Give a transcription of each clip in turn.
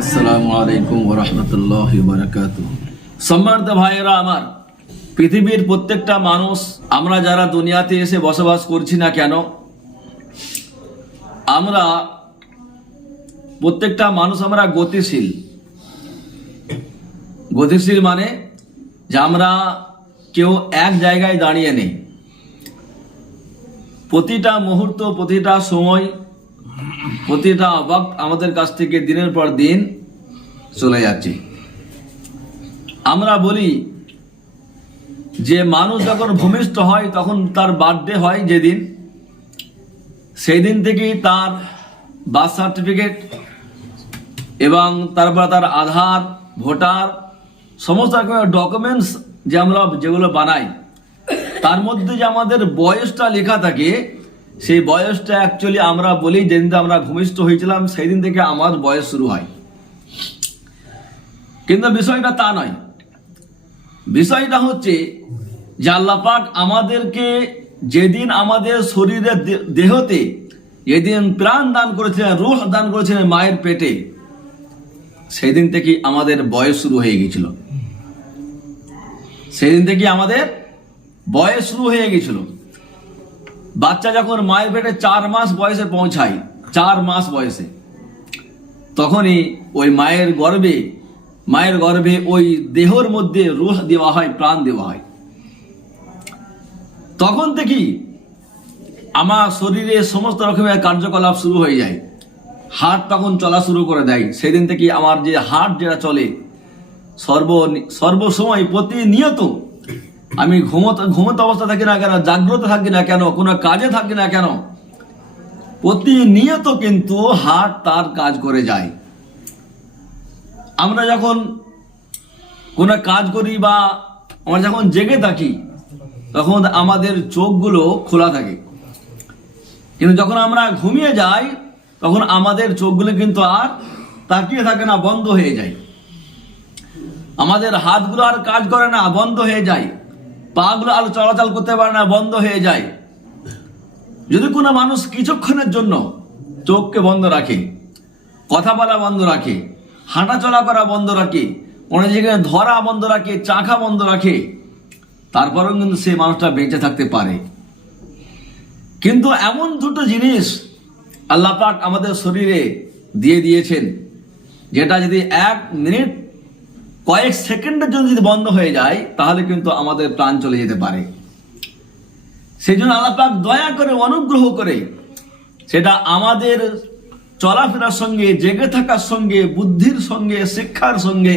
আসসালামু আলাইকুম ওরহমতুল্লাহ বারাকাত সম্মানিত ভাইয়েরা আমার, পৃথিবীর প্রত্যেকটা মানুষ, আমরা যারা দুনিয়াতে এসে বসবাস করছি না কেন, আমরা প্রত্যেকটা মানুষ আমরা গতিশীল। গতিশীল মানে যে আমরা কেউ এক জায়গায় দাঁড়িয়ে নেই। প্রতিটা মুহূর্ত, প্রতিটা সময় প্রতিটা অবাক আমাদের কাছ থেকে দিনের পর দিন চলে যাচ্ছে। আমরা বলি যে মানুষ যখন ভূমিষ্ঠ হয়, তখন তার বার্থডে হয় যেদিন। সেই দিন থেকেই তার বার্থ সার্টিফিকেট এবং তারপর তার আধার, ভোটার, সমস্ত রকমের ডকুমেন্টস যে আমরা যেগুলো বানাই, তার মধ্যে যে আমাদের বয়সটা লেখা থাকে সেই বয়সটা অ্যাকচুয়ালি আমরা বলি যেদিন আমরা ভূমিষ্ঠ হয়েছিলাম সেই দিন থেকে আমার বয়স শুরু হয়। কিন্তু বিষয়টা তা নয়। বিষয়টা হচ্ছে যে আল্লাহ পাক আমাদেরকে যেদিন আমাদের শরীরের দেহতে যেদিন প্রাণ দান করেছিলেন রুহ দান করেছিলেন মায়ের পেটে সেই দিন থেকে আমাদের বয়স শুরু হয়ে গেছিল সেদিন থেকে আমাদের বয়স শুরু হয়ে গেছিল বাচ্চা যখন মায়ের পেটে চার মাস বয়সে পৌঁছায়, চার মাস বয়সে, তখনই ওই মায়ের গর্ভে মায়ের গর্ভে ওই দেহর মধ্যে রুহ দেওয়া হয়, প্রাণ দেওয়া হয়। তখন থেকেই আমার শরীরে সমস্ত রকমের কার্যকলাপ শুরু হয়ে যায়। হার্ট তখন চলা শুরু করে দেয়। সেদিন থেকে আমার যে হার্ট যেটা চলে, সর্ব সর্বসময় প্রতিনিয়ত আমি ঘুমত ঘুমন্ত অবস্থা থাকি না কেন? জাগ্রত থাকি না কেন? কোনো কাজে থাকি না কেন? প্রতিনিয়ত কিন্তু হার্ট তার কাজ করে যায়। আমরা যখন কোনো কাজ করি বা আমরা যখন জেগে থাকি, তখন আমাদের চোখগুলো খোলা থাকে। কিন্তু যখন আমরা ঘুমিয়ে যাই, তখন আমাদের চোখগুলো কিন্তু আর তাকিয়ে থাকে না, বন্ধ হয়ে যায়। আমাদের হাতগুলো আর কাজ করে না, বন্ধ হয়ে যায়। পাগুলো আর চলাচল করতে পারে না, বন্ধ হয়ে যায়। যদি কোনো মানুষ কিছুক্ষণের জন্য চোখকে বন্ধ রাখে, কথা বলা বন্ধ রাখে হাঁটা চলা করা বন্ধ রাখে কোনো জায়গায় ধরা বন্ধ রাখে, চাখা বন্ধ রাখে, তারপরেও কিন্তু সেই মানুষটা বেঁচে থাকতে পারে। কিন্তু এমন দুটো জিনিস আল্লাহ পাক আমাদের শরীরে দিয়ে দিয়েছেন, যেটা যদি এক মিনিট কয়েক সেকেন্ডের জন্য যদি বন্ধ হয়ে যায়, তাহলে কিন্তু আমাদের প্রাণ চলে যেতে পারে। সেই জন্য আল্লাহ পাক দয়া করে, অনুগ্রহ করে সেটা আমাদের চলাফেরার সঙ্গে, জেগে থাকার সঙ্গে, বুদ্ধির সঙ্গে, শিক্ষার সঙ্গে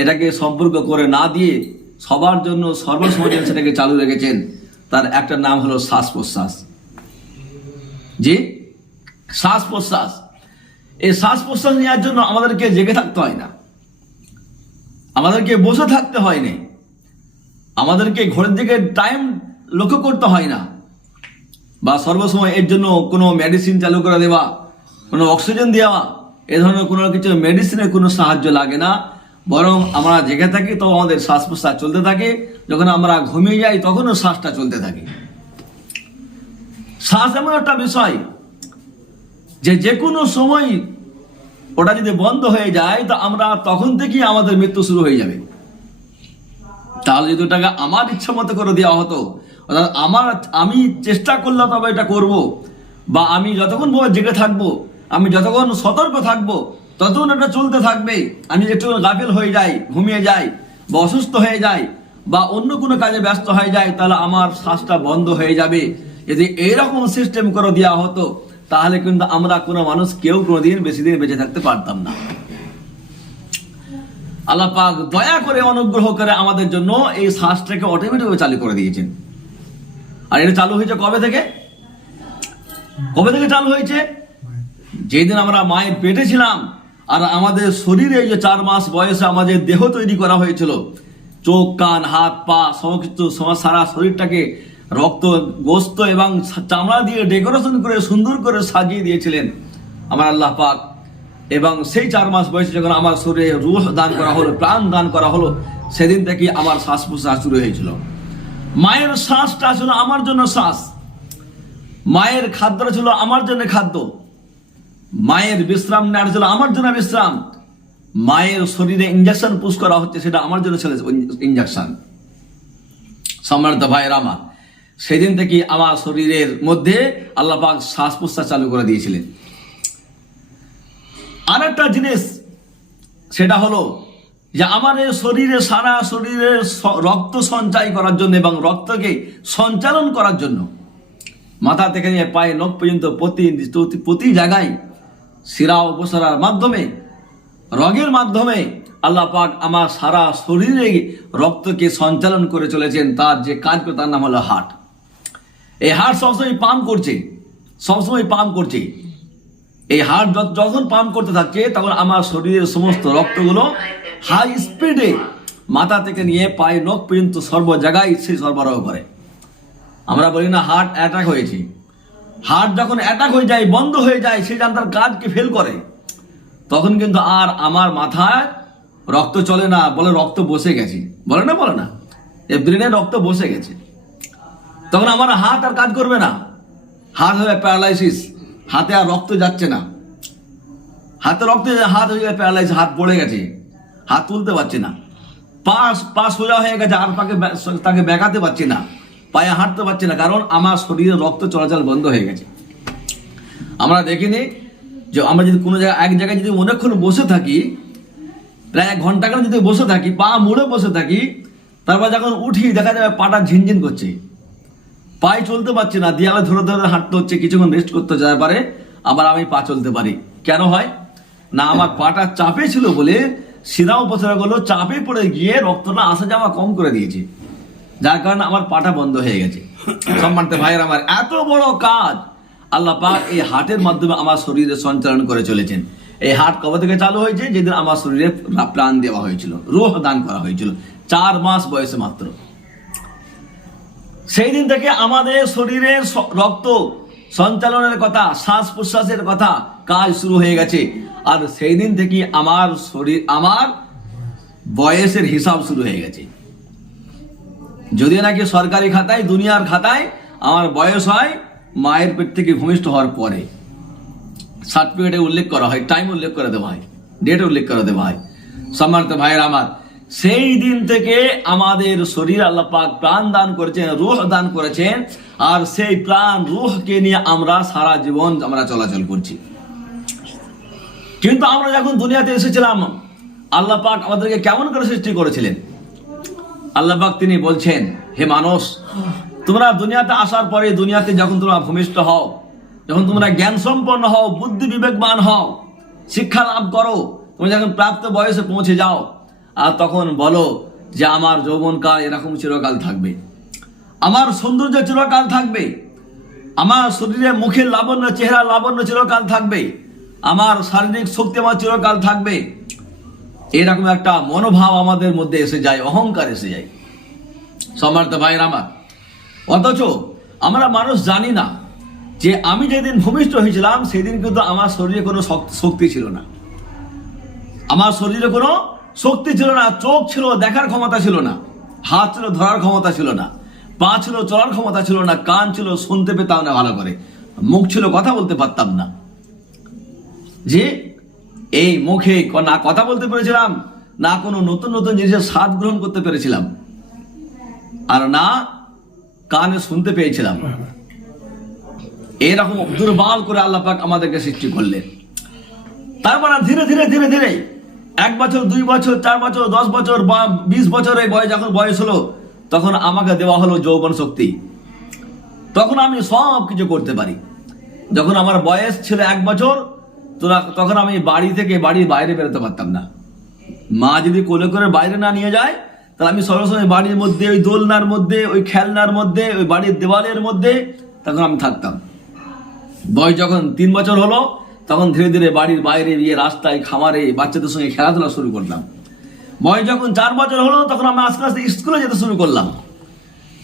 এটাকে সম্পর্ক করে না দিয়ে সবার জন্য সর্বসময় সেটাকে চালু রেখেছেন। তার একটা নাম হলো শ্বাস প্রশ্বাস। জি? শ্বাস প্রশ্বাস। এই শ্বাস প্রশ্বাস নেওয়ার জন্য আমাদেরকে জেগে থাকতে হয় না। আমাদেরকে বসে থাকতে হয় না আমাদেরকে ঘরের দিকে টাইম লক্ষ্য করতে হয় না। বা সর্বসময় এর জন্য কোনো মেডিসিন চালু করে দেওয়া, কোনো অক্সিজেন দেওয়া, এ ধরনের কোনো কিছু মেডিসিনের কোনো সাহায্য লাগে না। বরং আমরা জেগে থাকি তো আমাদের শ্বাস প্রশ্বাস চলতে থাকে। যখন আমরা ঘুমিয়ে যাই, তখনও শ্বাসটা চলতে থাকে। শ্বাস এমন একটা বিষয় যে যে কোনো সময় ওটা যদি বন্ধ হয়ে যায়, তো আমরা তখন থেকেই আমাদের মৃত্যু শুরু হয়ে যাবে। তাহলে যদি ওটাকে আমার ইচ্ছা মতো করে দেওয়া হতো আমার, আমি চেষ্টা করলাম তবে এটা করব, বা আমি যতক্ষণ জেগে থাকব, আমি যতক্ষণ সতর্ক থাকব, ততক্ষণ এটা চলতে থাকবে, আমি একটু গাফিল হয়ে যাই, ঘুমিয়ে যাই, বা অসুস্থ হয়ে যাই, বা অন্য কোনো কাজে ব্যস্ত হয়ে যায় তাহলে আমার শ্বাসটা বন্ধ হয়ে যাবে। যদি এইরকম সিস্টেম করে দেওয়া হতো তাহলে কিন্তু আমরা কোনো মানুষ কেউ কোনোদিন বেশি দিন বেঁচে থাকতে পারতাম না। আল্লাহ পাক দয়া করে অনুগ্রহ করে আমাদের জন্য এই শ্বাসটাকে অটোমেটিক চালু করে দিয়েছেন। আর এটা চালু হয়েছে কবে থেকে? কবে থেকে চালু হয়েছে? যেদিন আমরা মায়ের পেটে ছিলাম আর আমাদের শরীরে যে চার মাস বয়সে আমাদের দেহ তৈরি করা হয়েছিল, চোখ, কান, হাত, পা সমস্ত সারা শরীরটাকে রক্ত, গোস্ত এবং চামড়া দিয়ে ডেকোরেশন করে, সুন্দর করে সাজিয়ে দিয়েছিলেন আমার আল্লাহ পাক। এবং সেই চার মাস বয়সে যখন আমার শরীরে রুহ দান করা হলো, প্রাণ দান করা হলো, সেদিন থেকে আমার শ্বাস প্রশ্বাস শুরু হয়েছিল। মায়ের শ্বাসটা ছিল আমার জন্য শ্বাস। মায়ের খাদ্যটা ছিল আমার জন্য খাদ্য। মায়ের বিশ্রাম নেওয়ার ছিল আমার জন্য বিশ্রাম। মায়ের শরীরে ইঞ্জেকশন পুশ করা হচ্ছে, সেটা আমার জন্য ছিল ইঞ্জেকশন সম্মানিত ভাইয়ের আমার সেদিন থেকে আমার শরীরের মধ্যে আল্লাহ পাক শ্বাস প্রশ্বাস চালু করে দিয়েছিলেন। আরেকটা জিনিস, সেটা হলো যে আমার এই শরীরে, সারা শরীরে স- রক্ত সঞ্চয় করার জন্য এবং রক্তকে সঞ্চালন করার জন্য মাথা থেকে নিয়ে পায়ে নখ পর্যন্ত প্রতি প্রতি জায়গায় শিরা উপসারার মাধ্যমে, রগের মাধ্যমে আল্লাহ পাক আমার সারা শরীরে রক্তকে সঞ্চালন করে চলেছেন। তার যে কাজ তার নাম হলো হার্ট এই হার্ট সবসময় পাম্প করছে। সবসময় পাম্প করছে। এই হার্ট যখন পাম্প করতে থাকছে, তখন আমার শরীরের সমস্ত রক্তগুলো হাই স্পিডে মাথা থেকে নিয়ে পায়ে নখ পর্যন্ত সর্ব জায়গায় সে সরবরাহ করে। আমরা বলি না হার্ট অ্যাটাক হয়েছে। হার্ট যখন অ্যাটাক হয়ে যায়, বন্ধ হয়ে যায়, সে যান তার কাজকে ফেল করে? তখন কিন্তু আর আমার মাথায় রক্ত চলে না, বলে রক্ত বসে গেছে। বলে না বলে না। এ ব্রেনে রক্ত বসে গেছে। তখন আমার হাত আর কাজ করবে না। হাত হবে প্যারালাইসিস, হাতে আর রক্ত যাচ্ছে না। হাতে রক্ত হাত হয়ে গেছে প্যারালাইসিস, হাত পড়ে গেছে। হাত তুলতে পারছে না। পা পা সোজা হয়ে গেছে, আর পাকে তাকে বেঁকাতে পারছি না। পায়ে হাঁটতে পারছি না, কারণ আমার শরীরে রক্ত চলাচল বন্ধ হয়ে গেছে। আমরা দেখিনি যে আমরা যদি কোনো জায়গায়, এক জায়গায় যদি অনেকক্ষণ বসে থাকি, প্রায় এক ঘণ্টা করে যদি বসে থাকি, পা মুড়ে বসে থাকি, তারপর যখন উঠি, দেখা যাবে পাটা ঝিনঝিন করছে। পায়ে চলতে পারছি না, দেয়ালে ধরে ধরে হাঁটতে হচ্ছে, কিছুক্ষণ রেস্ট করতে যাওয়ার পরে আবার আমি পা চলতে পারি। কেন হয়? না, আমার পাটা চাপে ছিল বলে শিরা উপসরাগুলো চাপে পড়ে গিয়ে রক্তটা আসা যাওয়া কম করে দিয়েছে। যার কারণে আমার পাটা বন্ধ হয়ে গেছে। সম্মানিত ভাইয়ের আমার এত বড় কাজ! আল্লাহ পাক এই হার্টের মাধ্যমে আমার শরীরে সঞ্চালন করে চলেছেন। এই হাট কবে থেকে চালু হয়েছে? যেদিন আমার শরীরে প্রাণ দেওয়া হয়েছিল, রোহ দান করা হয়েছিল। চার মাস বয়সে মাত্র। সেই দিন থেকে আমাদের শরীরের রক্ত সঞ্চালনের কথা, শ্বাস প্রশ্বাসের কথা কাজ শুরু হয়ে গেছে। আর সেই দিন থেকে আমার শরীর, আমার বয়সের হিসাব শুরু হয়ে গেছে। যদি নাকি সরকারি খাতায়, দুনিয়ার খাতায় আমার বয়স হয়, মায়ের পেট থেকে ভূমিষ্ঠ হওয়ার পরে। সার্টিফিকেটে উল্লেখ করা হয় টাইম উল্লেখ করে দেওয়া হয় ডেট উল্লেখ করে দেওয়া হয়। সম্মানিত ভাইয়ের আমার সেই দিন থেকে আমাদের শরীর আল্লাহ পাক প্রাণ দান করেছেন, রুহ দান করেছেন, আর সেই প্রাণ রুহকে নিয়ে আমরা সারা জীবন আমরা চলাচল করছি। কিন্তু আমরা যখন দুনিয়াতে এসেছিলাম, আল্লাহ পাক আমাদেরকে কেমন করে সৃষ্টি করেছিলেন? আল্লাহ পাক তিনি বলছেন, হে মানুষ, তোমরা দুনিয়াতে আসার পরে দুনিয়াতে যখন তোমরা ভূমিষ্ঠ হও, যখন তোমরা জ্ঞান সম্পন্ন হও, বুদ্ধি বিবেকবান হও, শিক্ষা লাভ করো, তোমরা যখন প্রাপ্ত বয়সে পৌঁছে যাও আর তখন বলো যে আমার যৌবনকাল এরকম চিরকাল থাকবে। আমার সৌন্দর্য চিরকাল থাকবে। আমার শরীরে মুখের লাবণ্য চেহারা লাবণ্য চিরকাল থাকবে। আমার শারীরিক শক্তি আমার চিরকাল থাকবে। এরকম একটা মনোভাব আমাদের মধ্যে এসে যায়, অহংকার এসে যায়। সম্মানিত ভাইয়ের আমার, অথচ আমরা মানুষ জানি না যে আমি যেদিন ভূমিষ্ঠ হয়েছিলাম, সেদিন কিন্তু আমার শরীরে কোনো শক- শক্তি ছিল না। আমার শরীরে কোনো শক্তি ছিল না, চোখ ছিল, দেখার ক্ষমতা ছিল না, হাত ছিল, ধরার ক্ষমতা ছিল না, পা ছিল, চলার ক্ষমতা ছিল না, কান ছিল, শুনতে পেতাম না ভালো করে, মুখ ছিল, কথা বলতে পারতাম না। যে এই মুখে না কথা বলতে পেরেছিলাম, না কোনো নতুন নতুন জিনিসের স্বাদ গ্রহণ করতে পেরেছিলাম, আর না কানে শুনতে পেয়েছিলাম। এরকম দুর্বল করে আল্লাহ পাক আমাদেরকে সৃষ্টি করলেন। তারপর ধীরে ধীরে ধীরে ধীরে এক বছর, দুই বছর, চার বছর, দশ বছর বা বিশ বছর এই বয়স যখন বয়স হলো, তখন আমাকে দেওয়া হলো যৌবন শক্তি। তখন আমি সব কিছু করতে পারি। যখন আমার বয়স ছিল এক বছর তখন আমি বাড়ি থেকে বাড়ির বাইরে বেরোতে পারতাম না। মা যদি কোলে করে বাইরে না নিয়ে যায়, তাহলে আমি সবসময় বাড়ির মধ্যে, ওই দোলনার মধ্যে, ওই খেলনার মধ্যে, ওই বাড়ির দেওয়ালের মধ্যে তখন আমি থাকতাম। বয়স যখন তিন বছর হলো তখন ধীরে ধীরে বাড়ির বাইরে গিয়ে রাস্তায় খামারে বাচ্চাদের সঙ্গে খেলাধুলা শুরু করলাম। বয়স যখন চার বছর হলো, তখন আমি আস্তে আস্তে স্কুলে যেতে শুরু করলাম।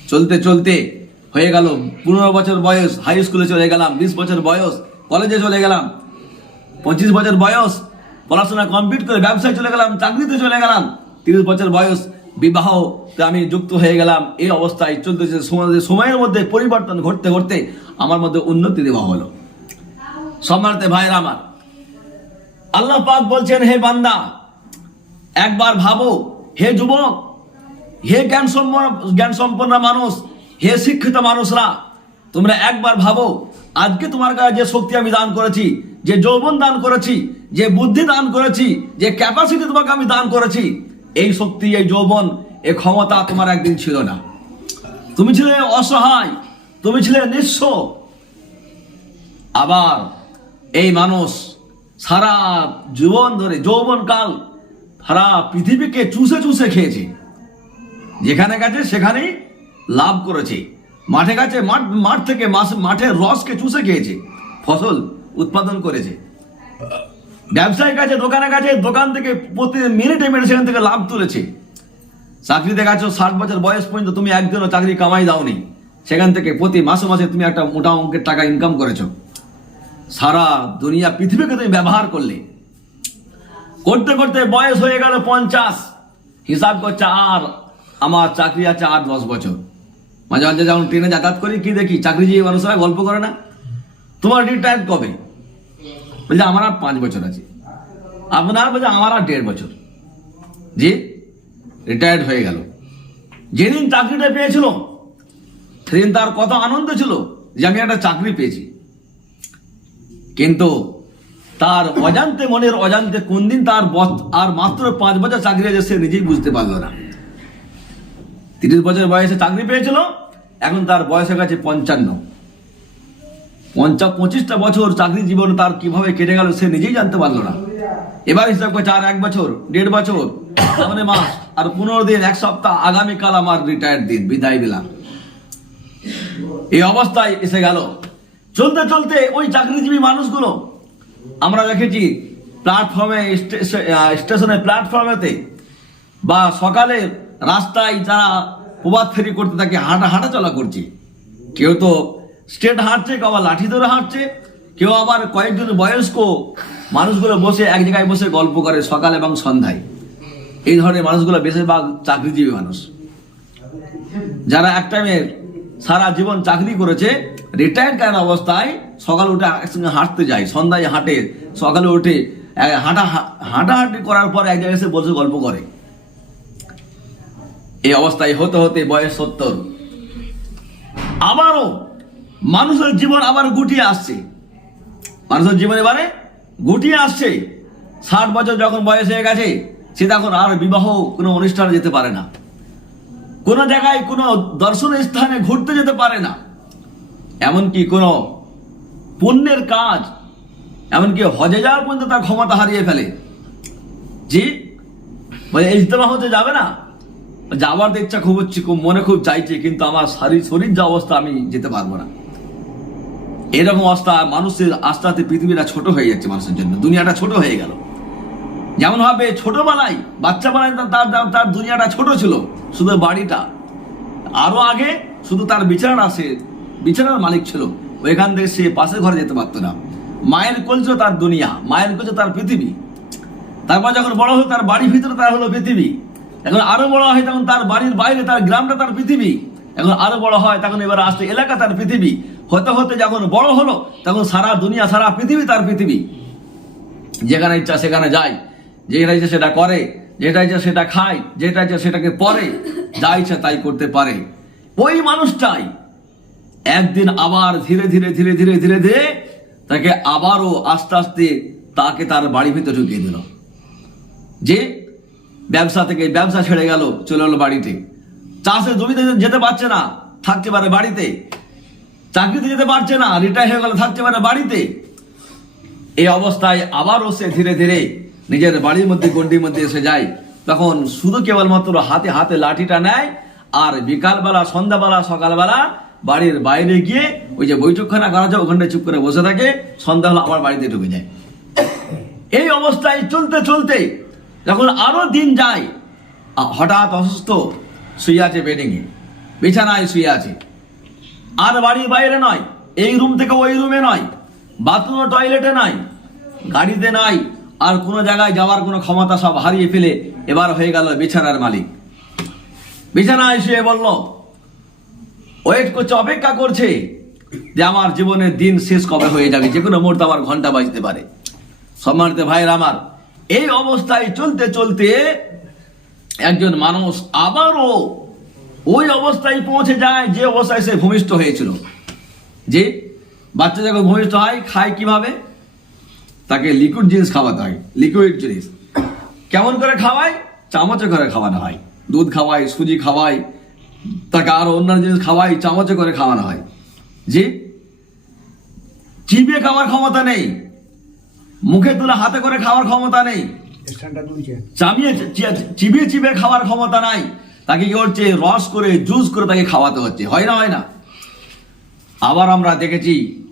চলতে চলতে হয়ে গেল পনেরো বছর বয়স হাই স্কুলে চলে গেলাম, বিশ বছর বয়স কলেজে চলে গেলাম, পঁচিশ বছর বয়স, পড়াশোনা কমপ্লিট করে ব্যবসায় চলে গেলাম, চাকরিতে চলে গেলাম, তিরিশ বছর বয়স বিবাহ আমি যুক্ত হয়ে গেলাম। এই অবস্থায় সময়- সময়ের মধ্যে পরিবর্তন ঘটতে ঘটতে আমার মধ্যে উন্নতি দেওয়া হলো। সম্মানিত ভাইয়ের আমার। আল্লাহ পাক বলছেন, হে বান্দা, একবার ভাবো, হে যুবক, হে জ্ঞান জ্ঞান সম্পন্ন মানুষ, হে শিক্ষিত মানুষরা, তোমরা একবার ভাবো, আজকে তোমার কাছে যে শক্তি আমি দান করেছি, যে যৌবন দান করেছি, যে বুদ্ধি দান করেছি, যে ক্যাপাসিটি তোমাকে আমি দান করেছি, এই শক্তি, এই যৌবন, এই ক্ষমতা তোমার একদিন ছিল না। তুমি ছিলে অসহায়, তুমি ছিলে নিঃস্ব। আবার এই মানুষ সারা জীবন ধরে, যৌবনকাল সারা পৃথিবীকে চুষে চুষে খেয়েছে। যেখানে গেছে সেখানেই লাভ করেছে। মাঠে গেছে, মাঠ মাঠ থেকে মাস- মাঠের রসকে চুষে খেয়েছে, ফসল উৎপাদন করেছে। ব্যবসায়ী কাছে দোকানে গেছে, দোকান থেকে প্রতি মিনিটে মিনিটে সেখান থেকে লাভ তুলেছে। চাকরিতে গেছো, ষাট বছর বয়স পর্যন্ত তুমি একদিনও চাকরি কামাই দাওনি। সেখান থেকে প্রতি মাসে মাসে তুমি একটা মোটা অঙ্কের টাকা ইনকাম করেছ। সারা দুনিয়া পৃথিবীকে তুমি ব্যবহার করলে। করতে করতে বয়স হয়ে গেল পঞ্চাশ। হিসাব করছে আর, আমার চাকরি আছে আর দশ বছর। মাঝে মাঝে যখন ট্রেনে যাতায়াত করি, কি দেখি? চাকরিজীবী মানুষরা গল্প করে না? তোমার রিটায়ার কবে? বলছে, আমার আর পাঁচ বছর আছে। আপনার বলছে, আমার আর দেড় বছর। জি রিটায়ার্ড হয়ে গেল। যেদিন চাকরিটা পেয়েছিল, সেদিন তার কত আনন্দ ছিল যে আমি একটা চাকরি পেয়েছি। কিন্তু তার অজান্তে মনের অজান্তে কোন দিন তার আর মাত্র পাঁচ বছর চাকরি আছে সে নিজেই বুঝতে পারল না। তিরিশ বছর বয়সে চাকরি পেয়েছিল, এখন তার বয়স হয়ে গেছে পঞ্চান্ন। পঞ্চা পঁচিশটা বছর চাকরি জীবন তার কীভাবে কেটে গেল সে নিজেই জানতে পারল না। এবার হিসাব করছে আর এক বছর, দেড় বছর মানে মাস আর পনেরো দিন, এক সপ্তাহ, আগামীকাল আমার রিটায়ার দিন, বিদায় দিলাম এই অবস্থায় এসে গেল। চলতে চলতে ওই চাকরিজীবী মানুষগুলো, আমরা দেখেছি প্ল্যাটফর্মে স্টেশনে প্ল্যাটফর্মেতে বা সকালে রাস্তায় যারা প্রভাত ফেরি করতে থাকে, হাঁটা হাঁটা চলা করছে। কেউ তো স্টেট হাঁটছে, কেউ আবার লাঠি ধরে হাঁটছে, কেউ আবার কয়েকজন বয়স্ক মানুষগুলো বসে এক জায়গায় বসে গল্প করে সকাল এবং সন্ধ্যায়। এই ধরনের মানুষগুলো বেশিরভাগ চাকরিজীবী মানুষ। যারা এক টাইমে সারা জীবন চাকরি করেছে রিটায়ার্ড কারেন্ট অবস্থায়? সকালে উঠে একসঙ্গে হাঁটতে যায় সন্ধ্যায় হাঁটে, সকালে উঠে হাঁটা, হাঁটাহাঁটি করার পর এক জায়গায় এসে বসে গল্প করে। এই অবস্থায় হতে হতে বয়স সত্তর। আবারও মানুষের জীবন আবার গুটিয়ে আসছে। মানুষের জীবন এবারে গুটিয়ে আসছে। ষাট বছর যখন বয়স হয়ে গেছে, সে তখন আর বিবাহ কোনো অনুষ্ঠানে যেতে পারে না। কোনো জায়গায় কোনো দর্শনীয় স্থানে ঘুরতে যেতে পারে না। এমনকি কোনো পুণ্যের কাজ, এমনকি হজে যাওয়ার পর্যন্ত তার ক্ষমতা হারিয়ে ফেলে। জি? বলে, ইজতেমা হতে যাবে না? যাওয়ার তো ইচ্ছা খুব হচ্ছে, খুব মনে খুব চাইছে, কিন্তু আমার শরীর শরীর যা অবস্থা, আমি যেতে পারব না। এরকম অবস্থা, মানুষের আস্তে আস্তে পৃথিবীটা ছোট হয়ে যাচ্ছে মানুষের জন্য। দুনিয়াটা ছোট হয়ে গেল। যেমন ভাবে ছোটবেলায়, বাচ্চাবেলায় তার তার দুনিয়াটা ছোট ছিল, শুধু বাড়িটা। আরও আগে শুধু তার বিছানা সে বিছানার মালিক ছিল। ওইখান থেকে সে পাশের ঘরে যেতে পারতো না। মায়ের কলচ তার দুনিয়া, মায়ের কলচ তার পৃথিবী। তারপর যখন বড় হলো, তার বাড়ির ভিতরে তার হলো পৃথিবী। এখন আরও বড় হয়, তখন তার বাড়ির বাইরে, তার গ্রামটা তার পৃথিবী। এখন আরও বড় হয়, তখন এবার আসতে এলাকা তার পৃথিবী। হতে হতে যখন বড় হলো, তখন সারা দুনিয়া, সারা পৃথিবী তার পৃথিবী। যেখানে ইচ্ছা সেখানে যায়। যেটা ইচ্ছা সেটা করে, যেটা ইচ্ছা সেটা খায়, যেটা ইচ্ছা সেটাকে পরে, যা ইচ্ছা তাই করতে পারে। ওই মানুষটাই একদিন আবার ধীরে ধীরে ধীরে ধীরে ধীরে ধীরে তাকে আবারও আস্তে আস্তে তাকে তার বাড়ি ভিতরে ঢুকিয়ে দিল। যে ব্যবসা থেকে ব্যবসা ছেড়ে গেল, চলে গেলো বাড়িতে। চাষে জমিতে যেতে পারছে না, থাকতে পারে বাড়িতে। চাকরিতে যেতে পারছে না রিটায়ার হয়ে গেলে, থাকতে পারে বাড়িতে। এই অবস্থায় আবারও সে ধীরে ধীরে নিজের বাড়ির মধ্যে গন্ডির মধ্যে এসে যায়। তখন শুধু কেবলমাত্র হাতে হাতে লাঠিটা নেয়, আর বিকালবেলা, সন্ধ্যাবেলা, সকালবেলা বাড়ির বাইরে গিয়ে ওই যে বৈঠকখানা করা যায় ওখানটায় চুপ করে বসে থাকে, সন্ধ্যা হলো আবার বাড়িতে ঢুকে যায়। এই অবস্থায় চলতে চলতে যখন আরও দিন যায় হঠাৎ অসুস্থ শুয়ে আছে বেডিংয়ে বিছানায় শুয়ে আছে। আর বাড়ির বাইরে নয়, এই রুম থেকে ওই রুমে নয় বাথরুম টয়লেটে নয় গাড়িতে নাই, আর কোনো জায়গায় যাওয়ার কোনো ক্ষমতা সব হারিয়ে ফেলে এবার হয়ে গেল বিছানার মালিক। বিছানায় শুয়ে বলল ওয়েট করছে, অপেক্ষা করছে যে আমার জীবনের দিন শেষ কবে হয়ে যাবে, যে কোনো মুহূর্তে আমার ঘণ্টা বাজতে পারে। সম্মানিত ভাইয়ের আমার, এই অবস্থায় চলতে চলতে একজন মানুষ আবারও ওই অবস্থায় পৌঁছে যায় যে অবস্থায় সে ভূমিষ্ঠ হয়েছিল। যে বাচ্চা যখন ভূমিষ্ঠ হয়, খায় কীভাবে? তাকে লিকুইড জিনিস খাওয়াতে হয় লিকুইড জিনিস কেমন করে খাওয়ায়? চামচে করে খাওয়ানো হয়। দুধ খাওয়াই সুজি খাওয়াই তাকে আরও অন্যান্য জিনিস খাওয়াই চামচে করে খাওয়ানো হয়। জি? চিবিয়ে খাওয়ার ক্ষমতা নেই। মুখে তুলে হাতে করে খাওয়ার ক্ষমতা নেই। স্ট্যান্ডটা দুলছে চাবিয়ে চি- চিবিয়ে চিবিয়ে খাওয়ার ক্ষমতা নাই। তাকে কি করছে রস করে জুস করে তাকে খাওয়াতে হচ্ছে। হয় না হয় না? আবার আমরা দেখেছি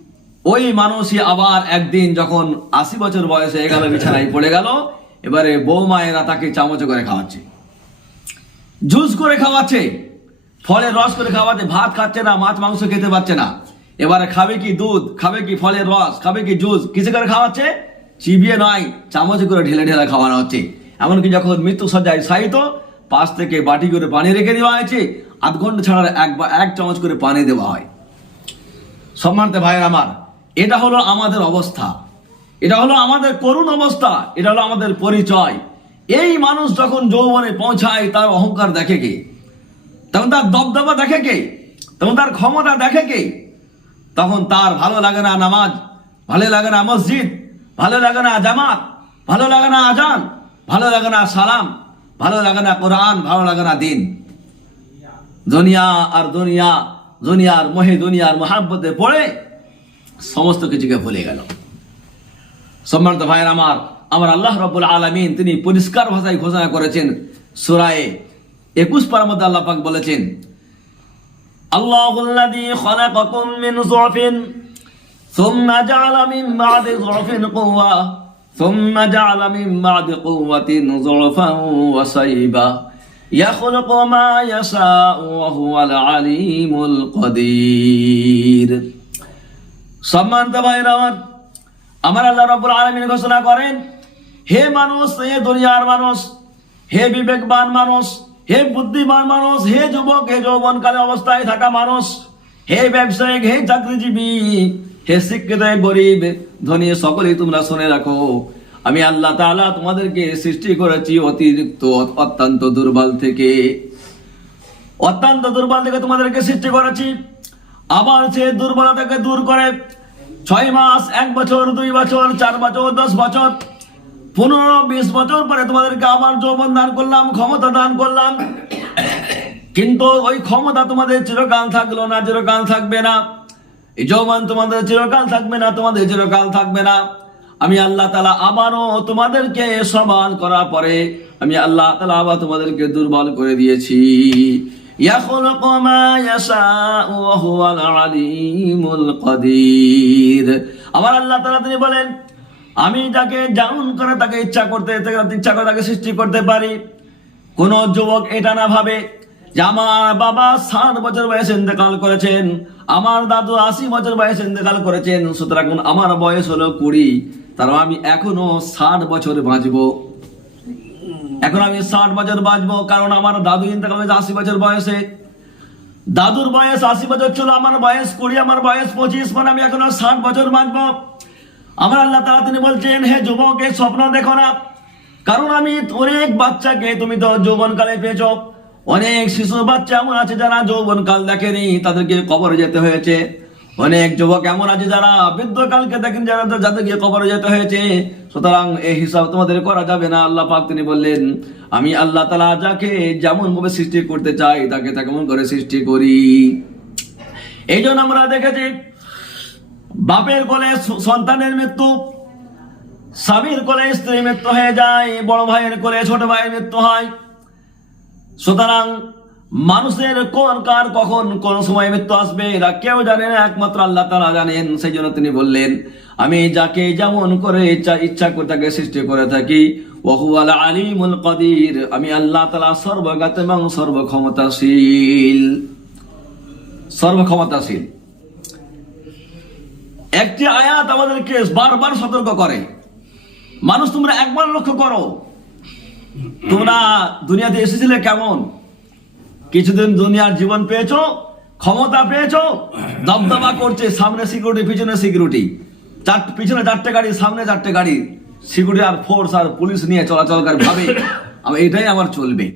ওই মানুষই আবার একদিন যখন আশি বছর বয়স হয়ে গেল বিছানায় পড়ে গেল এবারে বৌমায়েরা তাকে চামচে করে খাওয়াচ্ছে। জুস করে খাওয়াচ্ছে। ফলের রস করে খাওয়াচ্ছে ভাত খাচ্ছে না, মাছ, মাংস খেতে পারছে না। এবারে খাবে কি দুধ, খাবে কি ফলের রস, খাবে কি জুস, কিসে করে খাওয়াচ্ছে? চিবিয়ে নয়, চামচে করে ঢেলে ঢেলে খাওয়ানো হচ্ছে। এমনকি যখন মৃত্যু সজ্জায় সাহিত পাশ থেকে বাটি করে পানি রেখে দেওয়া হয়েছে আধ ঘণ্টা ছাড়া এক বা এক চামচ করে পানি দেওয়া হয়। সম্মানিত ভাইয়ের আমার, এটা হলো আমাদের অবস্থা। এটা হলো আমাদের করুণ অবস্থা, এটা হলো আমাদের পরিচয়। এই মানুষ যখন যৌবনে পৌঁছায়, তার অহংকার দেখে কে? তখন তার দবদবা দেখে কে? তখন তার ক্ষমতা দেখে কে? তখন তার ভালো লাগে না নামাজ, ভালো লাগে না মসজিদ, ভালো লাগে না জামাত, ভালো লাগে না আজান, ভালো লাগে না সালাম, ভালো লাগে না কোরআন, ভালো লাগে না দিন। দুনিয়া আর দুনিয়া দুনিয়ার মোহে দুনিয়ার মহাব্বতে পড়ে সমস্ত কিছুকে ভুলে গেল। সম্মানিত ভাইয়ের আমার আমার আল্লাহ রবুল আলমিন তিনি পরিষ্কার ভাষায় ঘোষণা করেছেন সুরায়ে একুশ পার মধ্যে আল্লাহ পাক বলেছেন আল্লাহ خلقكم من ضعف ثم جعل من بعد ضعف قوة ثم جعل من بعد قوة ضعفا وشيبا يخلق ما يشاء وهو العليم القدير সম্মানিত ভাইরা আমার আমার আল্লাহ রাব্বুল আলামিন ঘোষণা করেন হে মানুষ হে দুনিয়ার মানুষ হে বিবেকবান মানুষ হে বুদ্ধিমান মানুষ, হে যুবক, হে যৌবনকালে অবস্থায় থাকা মানুষ, হে ব্যবসায়িক, হে চাকরিজীবী, হে শিক্ষিত গরিব, ধনী, সকলেই তোমরা শুনে রাখো। আমি আল্লাহ তাআলা তোমাদেরকে সৃষ্টি করেছি অতিরিক্ত, অত্যন্ত দুর্বল থেকে। অত্যন্ত দুর্বল থেকে তোমাদেরকে সৃষ্টি করেছি। আবার সে দুর্বলতাকে দূর করে। ছয় মাস, এক বছর, দুই বছর, চার বছর, দশ বছর পনেরো বিশ বছর পরে তোমাদেরকে আবার যৌবন দান করলাম, ক্ষমতা দান করলাম। কিন্তু ওই ক্ষমতা তোমাদের চিরকাল থাকল না, চিরকাল থাকবে না। এই যৌবন তোমাদের চিরকাল থাকবে না, তোমাদের চিরকাল থাকবে না। আমি আল্লাহ তালা আবারও তোমাদেরকে সমান করার পরে আমি আল্লাহ তালা আবার তোমাদেরকে দুর্বল করে দিয়েছি। আমার আল্লাহ তালা তিনি বলেন আমি যাকে যেমন করে তাকে ইচ্ছা করতে, ইচ্ছা করে তাকে সৃষ্টি করতে পারি। কোন যুবক এটা না ভাবে যে আমার বাবা ষাট বছর বয়সে ইন্তেকাল করেছেন, আমার দাদু আশি বছর বয়সে ইন্তেকাল করেছেন, সুতরাং আমার বয়স হলো কুড়ি, তার মানে আমি এখনও ষাট বছর বাঁচবো। এখন আমি ষাট বছর বাঁচবো, কারণ আমার দাদু ইন্তেকাল হয়েছে আশি বছর বয়সে। দাদুর বয়স আশি বছর ছিল, আমার বয়স কুড়ি, আমার বয়স পঁচিশ মানে আমি এখনও ষাট বছর বাঁচবো। আমার আল্লাহ তালা তিনি বলছেন, হে যুবক, এই স্বপ্ন দেখো না। কারণ আমি অনেক বাচ্চাকে তুমি তো যৌবনকালে পেয়েছ। অনেক শিশু বাচ্চা এমন আছে যারা যৌবনকাল দেখেনি, তাদেরকে কবরে যেতে হয়েছে। অনেক যুবক এমন আছে যারা বৃদ্ধকালকে দেখেন, যারা যাদেরকে কবরে যেতে হয়েছে। সুতরাং এই হিসাব তোমাদের করা যাবে না। আল্লাহ পাক তিনি বললেন, আমি আল্লাহ তালা যাকে যেমন ভাবে সৃষ্টি করতে চাই, তাকে তেমন করে সৃষ্টি করি। এই জন্য আমরা দেখেছি বাপের কোলে সন্তানের মৃত্যু, স্বামীর কোলে স্ত্রীর মৃত্যু হয়ে যায়, বড় ভাইয়ের কোলে ছোট ভাইয়ের মৃত্যু হয়। সুতরাং মানুষের কোন কার কখন কোন সময় মৃত্যু আসবে, এরা কেউ জানে না, একমাত্র আল্লাহ তালা জানেন। সেই জন্য তিনি বললেন, আমি যাকে যেমন করে ইচ্ছা ইচ্ছা করে তাকে সৃষ্টি করে থাকি, ওহুয়াল আলিমুল কদির, আমি আল্লাহ তালা সর্বগাত এবং সর্বক্ষমতাশীল। সর্বক্ষমতাশীল। একটি আয়াত আমাদেরকে বারবার সতর্ক করে। মানুষ, তোমরা একবার লক্ষ্য করো। তোমরা দুনিয়াতে এসেছিলে কেমন? কিছুদিন দুনিয়ার জীবন পেয়েছ, ক্ষমতা পেয়েছ, দবদবা করছে, সামনে সিকিউরিটি পিছনে সিকিউরিটি চার, পিছনে চারটে গাড়ি, সামনে চারটে গাড়ি। সিকিউরিটি আর ফোর্স আর পুলিশ নিয়ে চলাচলকার ভাবে। এটাই আমার চলবে।